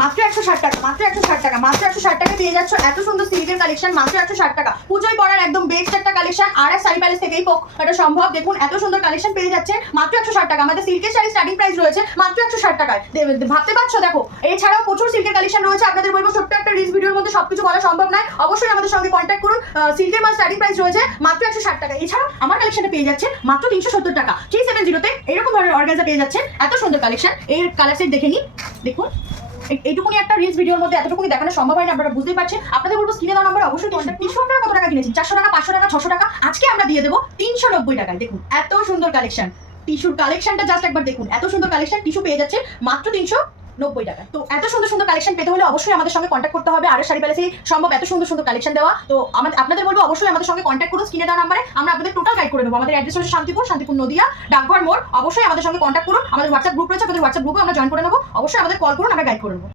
মাত্র 160 টাকা, মাত্র 160 টাকা, মাত্র 160 টাকা পেয়ে যাচ্ছ এত সুন্দর সিল্কের কালেকশন মাত্র 160 টাকা। পুজোয় পরার একদম বেস্ট একটা কালেকশন। আর শাড়ি প্যালেস থেকেই এটা সম্ভব। দেখুন এত সুন্দর কালেকশন পেয়ে যাচ্ছে মাত্র 160 টাকা। আমাদের সিল্কের শাড়ি স্টার্টিং প্রাইস রয়েছে মাত্র 160 টাকায়। ভাবতে পারছো? দেখো এছাড়াও প্রচুর সিল্কের কালেকশন রয়েছে। আপনাদের বলবো ছোট্ট একটা রিলস ভিডিওর মধ্যে সবকিছু বলা সম্ভব নয়। অবশ্যই আমাদের সঙ্গে কন্ট্যাক্ট করুন। সিল্কের মাল স্টার্টিং প্রাইস রয়েছে মাত্র 160 টাকা। এছাড়াও আমার কালেকশনটা পেয়ে যাচ্ছে মাত্র 370 টাকা। 370 তে এরকম ধরনের অর্গানজা পেয়ে যাচ্ছে। এত সুন্দর কালেকশন। এর কালার সেট দেখে নিন। দেখুন এইটুকুনি একটা রিলস ভিডিওর মধ্যে এতটুকুনি দেখানো সম্ভব হয় না, আপনারা বুঝতেই পারছেন। আপনাদের বলবো স্ক্রিনে দেওয়া নাম্বার অবশ্যই কন্ট্যাক্ট। টিস্যু আপনারা কত টাকা কিনেছেন? 400 টাকা, 500 টাকা, 600 টাকা। আজকে আমরা দিয়ে দেবো 390 টাকায়। দেখুন এত সুন্দর কালেকশন। টিস্যুর কালেকশনটা জাস্ট একবার দেখুন। এত সুন্দর কালেকশন। টিস্যু পেয়ে যাচ্ছে মাত্র 390 টাকা। তো এত সুন্দর সুন্দর কালেকশন পেতে হলে অবশ্যই আমাদের সঙ্গে কন্ট্যাক্ট করতে হবে। আর শাড়ি প্যালেসে সম্ভব এত সুন্দর সুন্দর কালেকশন দেওয়া। তো আপনাদের বলবো অবশ্যই আমাদের সঙ্গে কন্ট্যাক্ট করুন। স্ক্রিনে দেওয়া নাম্বারে আমরা আপনাদের টোটাল গাইড করে দেবো। আমাদের অ্যাড্রেস হচ্ছে শান্তিপুর নদিয়া, ডাকঘর মোড়। অবশ্যই আমাদের সঙ্গে কন্ট্যাক্ট করুন। আমাদের হোয়াটসঅ্যাপ গ্রুপ রয়েছে, আপনাদের হোয়াটসঅ্যাপ গ্রুপে আমরা জয়েন করে নেবো। অবশ্যই আমাদের কল করুন, আমরা গাইড করে নেবো।